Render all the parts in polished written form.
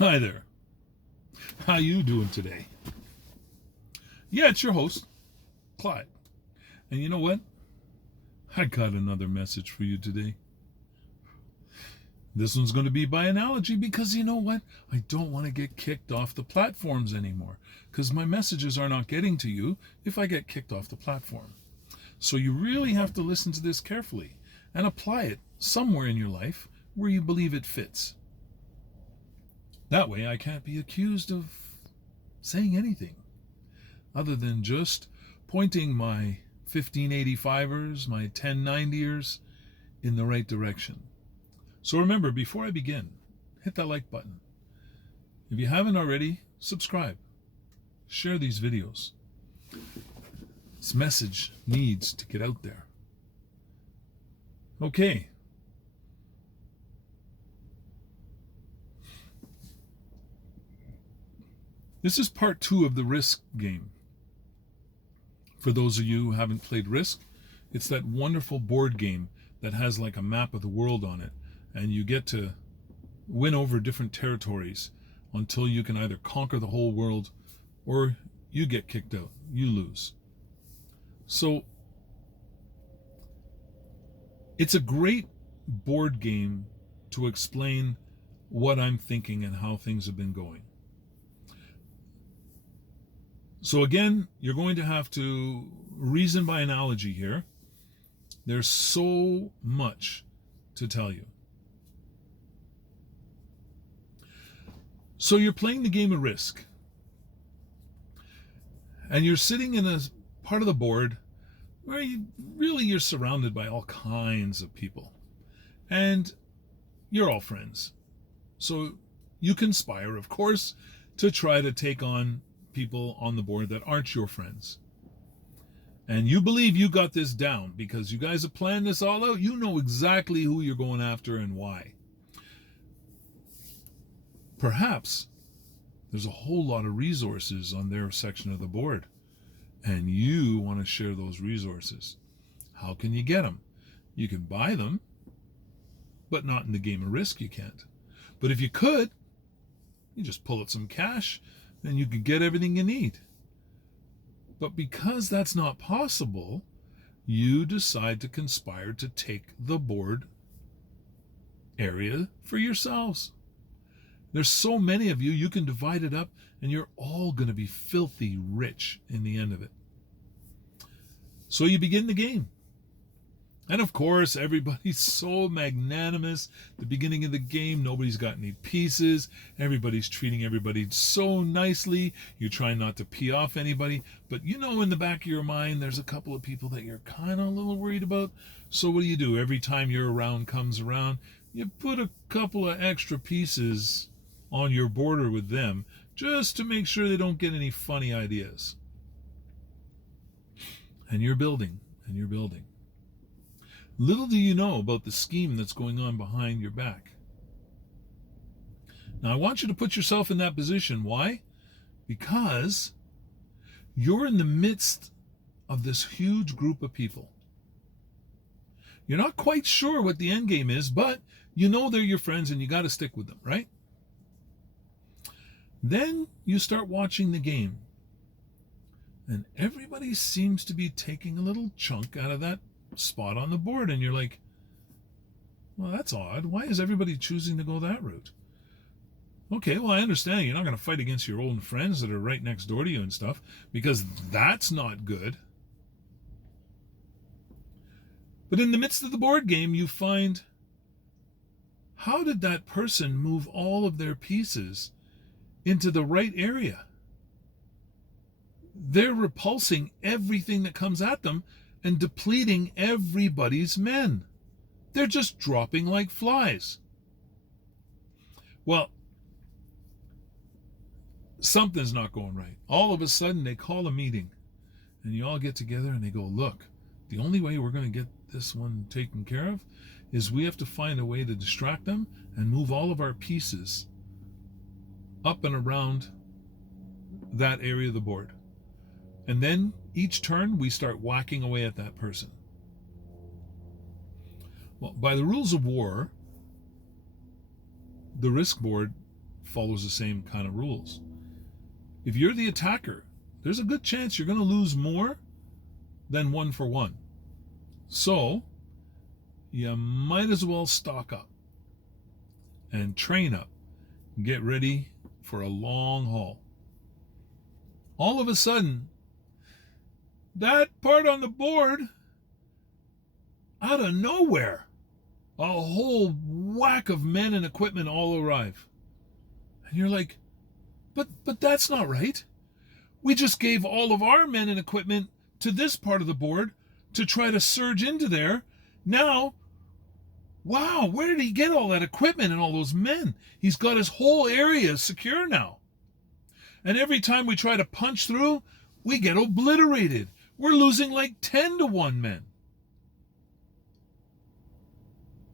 Hi there. How you doing today? Yeah, it's your host, Clyde. And you know what? I got another message for you today. This one's going to be by analogy because you know what? I don't want to get kicked off the platforms anymore because my messages are not getting to you if I get kicked off the platform. So you really have to listen to this carefully and apply it somewhere in your life where you believe it fits. That way I can't be accused of saying anything other than just pointing my 1585ers, my 1090ers in the right direction. So remember, before I begin, hit that like button. If you haven't already, subscribe. Share these videos. This message needs to get out there. Okay. This is part 2 of the Risk game. For those of you who haven't played Risk, it's that wonderful board game that has like a map of the world on it, and you get to win over different territories until you can either conquer the whole world or you get kicked out, you lose. So it's a great board game to explain what I'm thinking and how things have been going. So again, you're going to have to reason by analogy here. There's so much to tell you. So you're playing the game of Risk. And you're sitting in a part of the board where you're surrounded by all kinds of people. And you're all friends. So you conspire, of course, to try to take on people on the board that aren't your friends. And you believe you got this down because you guys have planned this all out. You know exactly who you're going after and why. Perhaps there's a whole lot of resources on their section of the board, and you want to share those resources. How can you get them? You can buy them, but not in the game of Risk you can't. But if you could, you just pull out some cash and you could get everything you need. But because that's not possible, you decide to conspire to take the board area for yourselves. There's so many of you, you can divide it up and you're all going to be filthy rich in the end of it. So you begin the game. And of course, everybody's so magnanimous. The beginning of the game, nobody's got any pieces. Everybody's treating everybody so nicely. You're trying not to pee off anybody. But you know in the back of your mind, there's a couple of people that you're kind of a little worried about. So what do? Every time your round comes around, you put a couple of extra pieces on your border with them just to make sure they don't get any funny ideas. And you're building, and you're building. Little do you know about the scheme that's going on behind your back. Now, I want you to put yourself in that position. Why? Because you're in the midst of this huge group of people. You're not quite sure what the end game is, but you know they're your friends and you got to stick with them, right? Then you start watching the game. And everybody seems to be taking a little chunk out of that spot on the board, and you're like, well, that's odd. Why is everybody choosing to go that route? Okay, well, I understand you're not going to fight against your old friends that are right next door to you and stuff, because that's not good. But in the midst of the board game, you find, how did that person move all of their pieces into the right area? They're repulsing everything that comes at them and depleting everybody's men. They're just dropping like flies. Well, something's not going right. All of a sudden, they call a meeting, and you all get together and they go, look, the only way we're going to get this one taken care of is we have to find a way to distract them and move all of our pieces up and around that area of the board. And then each turn, we start whacking away at that person. Well, by the rules of war, the Risk board follows the same kind of rules. If you're the attacker, there's a good chance you're going to lose more than 1-for-1. So you might as well stock up and train up. Get ready for a long haul. All of a sudden, that part on the board, out of nowhere, a whole whack of men and equipment all arrive. And you're like, but that's not right. We just gave all of our men and equipment to this part of the board to try to surge into there. Now, wow, where did he get all that equipment and all those men? He's got his whole area secure now. And every time we try to punch through, we get obliterated. We're losing like 10-to-1 men.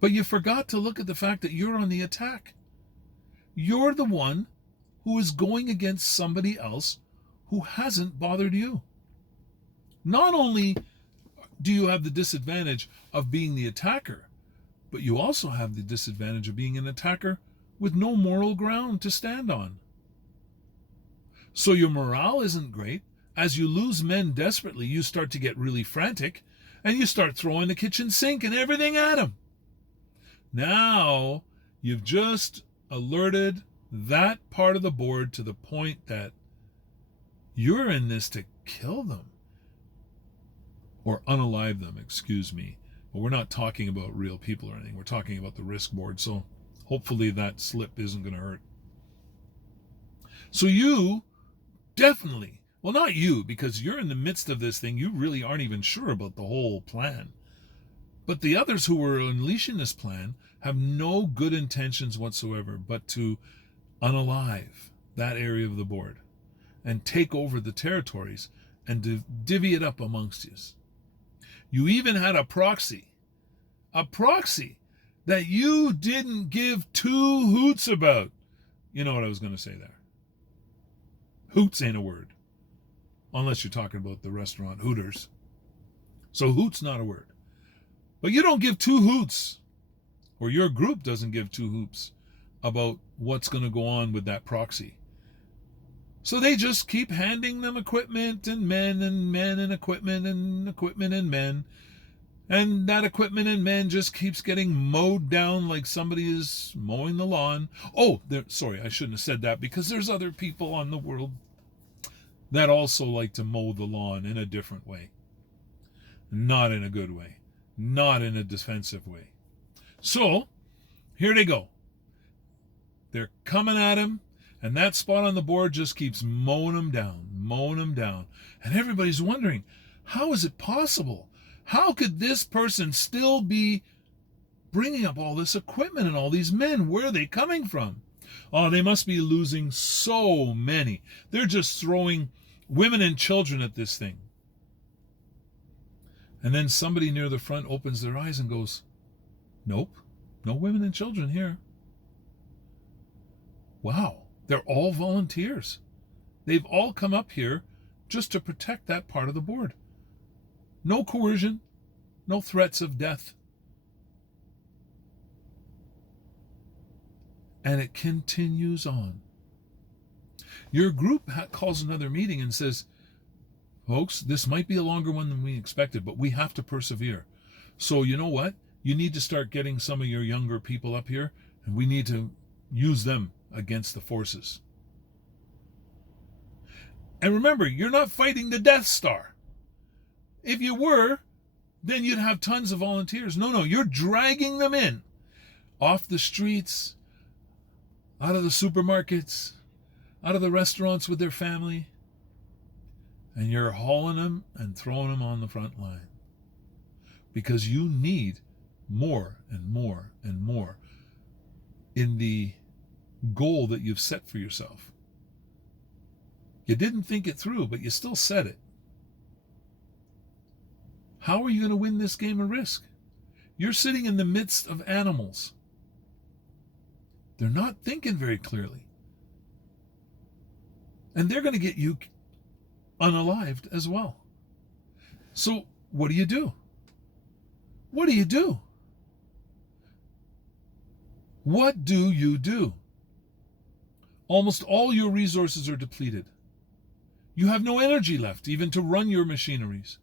But you forgot to look at the fact that you're on the attack. You're the one who is going against somebody else who hasn't bothered you. Not only do you have the disadvantage of being the attacker, but you also have the disadvantage of being an attacker with no moral ground to stand on. So your morale isn't great. As you lose men desperately, you start to get really frantic, and you start throwing the kitchen sink and everything at them. Now, you've just alerted that part of the board to the point that you're in this to kill them. Or unalive them, excuse me. But we're not talking about real people or anything. We're talking about the risk board, so hopefully that slip isn't going to hurt. So you definitely, well, not you, because you're in the midst of this thing. You really aren't even sure about the whole plan. But the others who were unleashing this plan have no good intentions whatsoever but to unalive that area of the board and take over the territories and to divvy it up amongst you. You even had a proxy that you didn't give two hoots about. You know what I was going to say there. Hoots ain't a word, unless you're talking about the restaurant Hooters. So hoot's not a word. But you don't give two hoots, or your group doesn't give two hoops about what's going to go on with that proxy. So they just keep handing them equipment and men and equipment and equipment and men. And that equipment and men just keeps getting mowed down like somebody is mowing the lawn. Oh, sorry, I shouldn't have said that, because there's other people on the world that also like to mow the lawn in a different way. Not in a good way. Not in a defensive way. So, here they go. They're coming at him, and that spot on the board just keeps mowing him down. And everybody's wondering, how is it possible? How could this person still be bringing up all this equipment and all these men? Where are they coming from? Oh, they must be losing so many. They're just throwing women and children at this thing. And then somebody near the front opens their eyes and goes, nope, no women and children here. Wow, they're all volunteers. They've all come up here just to protect that part of the board. No coercion, no threats of death. And it continues on. Your group calls another meeting and says, folks, this might be a longer one than we expected, but we have to persevere. So you know what? You need to start getting some of your younger people up here, and we need to use them against the forces. And remember, you're not fighting the Death Star. If you were, then you'd have tons of volunteers. No, you're dragging them in. Off the streets, out of the supermarkets, out of the restaurants with their family. And you're hauling them and throwing them on the front line. Because you need more and more and more in the goal that you've set for yourself. You didn't think it through, but you still set it. How are you going to win this game of Risk? You're sitting in the midst of animals. They're not thinking very clearly. And they're going to get you unalived as well. So what do you do? What do you do? What do you do? Almost all your resources are depleted. You have no energy left even to run your machineries.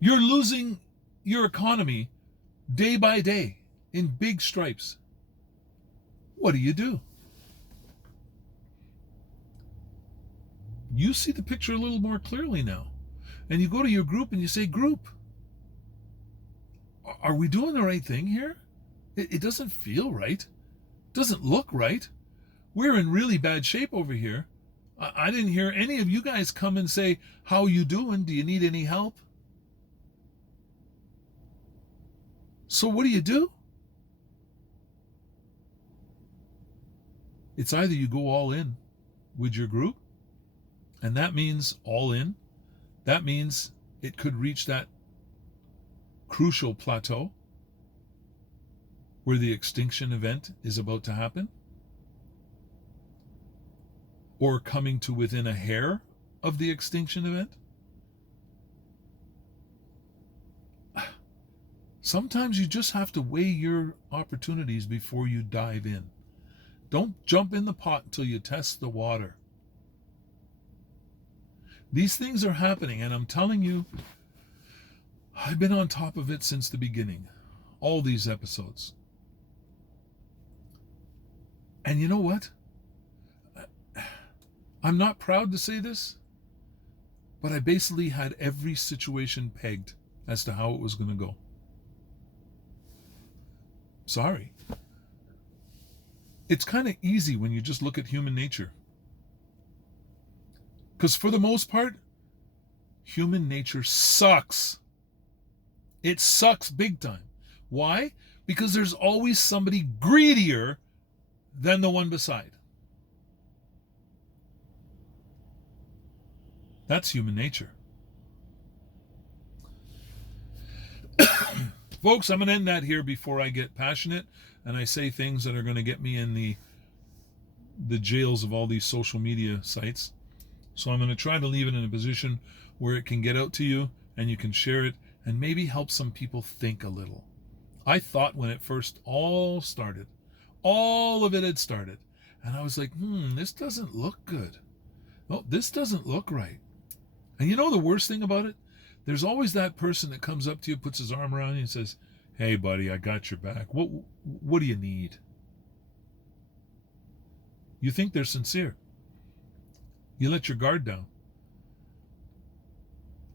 You're losing your economy day by day in big stripes. What do? You see the picture a little more clearly now. And you go to your group and you say, group, are we doing the right thing here? It doesn't feel right. It doesn't look right. We're in really bad shape over here. I didn't hear any of you guys come and say, how you doing? Do you need any help? So what do? It's either you go all in with your group, and that means all in. That means it could reach that crucial plateau where the extinction event is about to happen, or coming to within a hair of the extinction event. Sometimes you just have to weigh your opportunities before you dive in. Don't jump in the pot until you test the water. These things are happening, and I'm telling you, I've been on top of it since the beginning. All these episodes. And you know what? I'm not proud to say this, but I basically had every situation pegged as to how it was going to go. Sorry. It's kind of easy when you just look at human nature. Because for the most part, human nature sucks. It sucks big time. Why? Because there's always somebody greedier than the one beside. That's human nature. Folks, I'm going to end that here before I get passionate and I say things that are going to get me in the jails of all these social media sites. So I'm going to try to leave it in a position where it can get out to you and you can share it and maybe help some people think a little. I thought when it first all started, all of it had started, and I was like, this doesn't look good. Oh, this doesn't look right. And you know the worst thing about it? There's always that person that comes up to you, puts his arm around you and says, hey buddy, I got your back. What do you need? You think they're sincere. You let your guard down.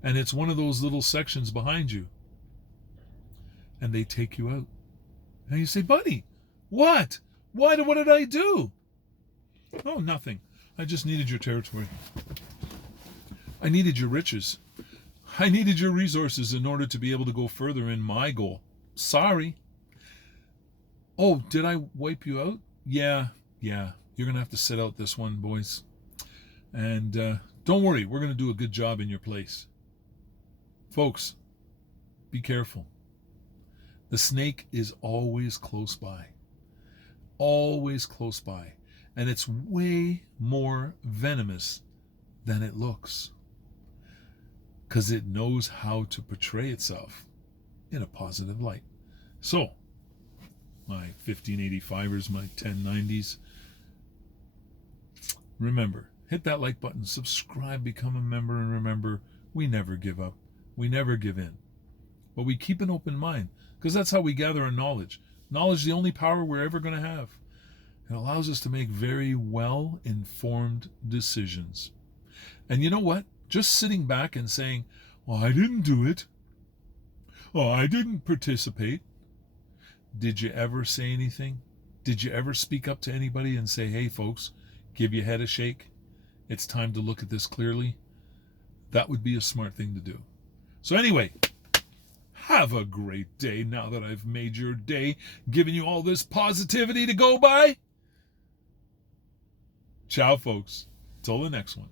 And it's one of those little sections behind you. And they take you out. And you say, buddy, what? What did I do? Oh, nothing. I just needed your territory. I needed your riches. I needed your resources in order to be able to go further in my goal. Sorry. Oh, did I wipe you out? Yeah. You're going to have to sit out this one, boys. And don't worry, we're going to do a good job in your place. Folks, be careful. The snake is always close by. Always close by. And it's way more venomous than it looks. Because it knows how to portray itself in a positive light. So, my 1585ers, my 1090s, remember, hit that like button, subscribe, become a member, and remember, we never give up. We never give in. But we keep an open mind, because that's how we gather our knowledge. Knowledge is the only power we're ever going to have. It allows us to make very well-informed decisions. And you know what? Just sitting back and saying, well, I didn't do it. Oh, I didn't participate. Did you ever say anything? Did you ever speak up to anybody and say, hey, folks, give your head a shake? It's time to look at this clearly. That would be a smart thing to do. So anyway, have a great day now that I've made your day, giving you all this positivity to go by. Ciao, folks. Till the next one.